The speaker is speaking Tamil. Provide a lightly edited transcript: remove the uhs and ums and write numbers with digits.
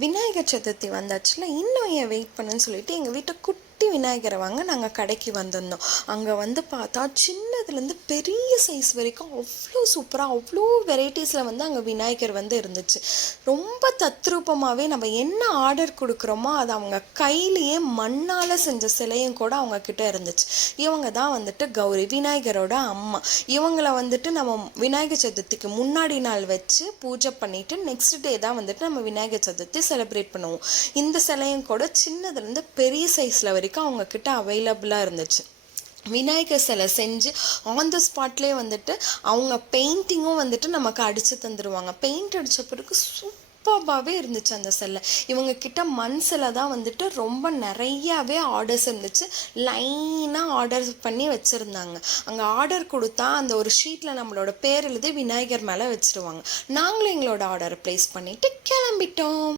விநாயகர் சதுர்த்தி வந்தாச்சுல, இன்னும் ஏன் வெயிட் பண்ணுன்னு சொல்லிட்டு எங்கள் வீட்டை குட்டி விநாயகரை வாங்க நாங்கள் கடைக்கு வந்திருந்தோம். அங்கே வந்து பார்த்தா சின்னதுலேருந்து பெரிய சைஸ் வரைக்கும் அவ்வளோ சூப்பராக அவ்வளோ வெரைட்டிஸில் வந்து அங்கே விநாயகர் வந்து இருந்துச்சு. ரொம்ப தத்ரூபமாகவே நம்ம என்ன ஆர்டர் கொடுக்குறோமோ அதை அவங்க கையிலேயே மண்ணால் செஞ்ச சிலையும் கூட அவங்கக்கிட்ட இருந்துச்சு. இவங்க தான் வந்துட்டு கௌரி, விநாயகரோட அம்மா. இவங்களை வந்துட்டு நம்ம விநாயகர் சதுர்த்திக்கு முன்னாடி நாள் வச்சு பூஜை பண்ணிவிட்டு நெக்ஸ்ட் டே தான் வந்துட்டு நம்ம விநாயகர் சதுர்த்தி செலிப்ரேட் பண்ணுவோம். இந்த சிலையும் கூட சின்னதுலேருந்து பெரிய சைஸில் வரைக்கும் அவங்கக்கிட்ட அவைலபிளாக இருந்துச்சு. விநாயகர் சிலை செஞ்சு ஆன் த ஸ்பாட்லேயே வந்துட்டு அவங்க பெயிண்டிங்கும் வந்துட்டு நமக்கு அடித்து தந்துடுவாங்க. பெயிண்ட் அடித்த பிறகு சூப்பராகவே இருந்துச்சு அந்த சிலை. இவங்க கிட்ட மண் சிலை தான் வந்துட்டு ரொம்ப நிறையாவே ஆர்டர்ஸ் இருந்துச்சு. லைனாக ஆர்டர் பண்ணி வச்சுருந்தாங்க. அங்கே ஆர்டர் கொடுத்தா அந்த ஒரு ஷீட்டில் நம்மளோட பேர் எழுதி விநாயகர் மேலே வச்சுருவாங்க. நாங்களும் எங்களோட ஆர்டரை ப்ளேஸ் பண்ணிவிட்டு கிளம்பிட்டோம்.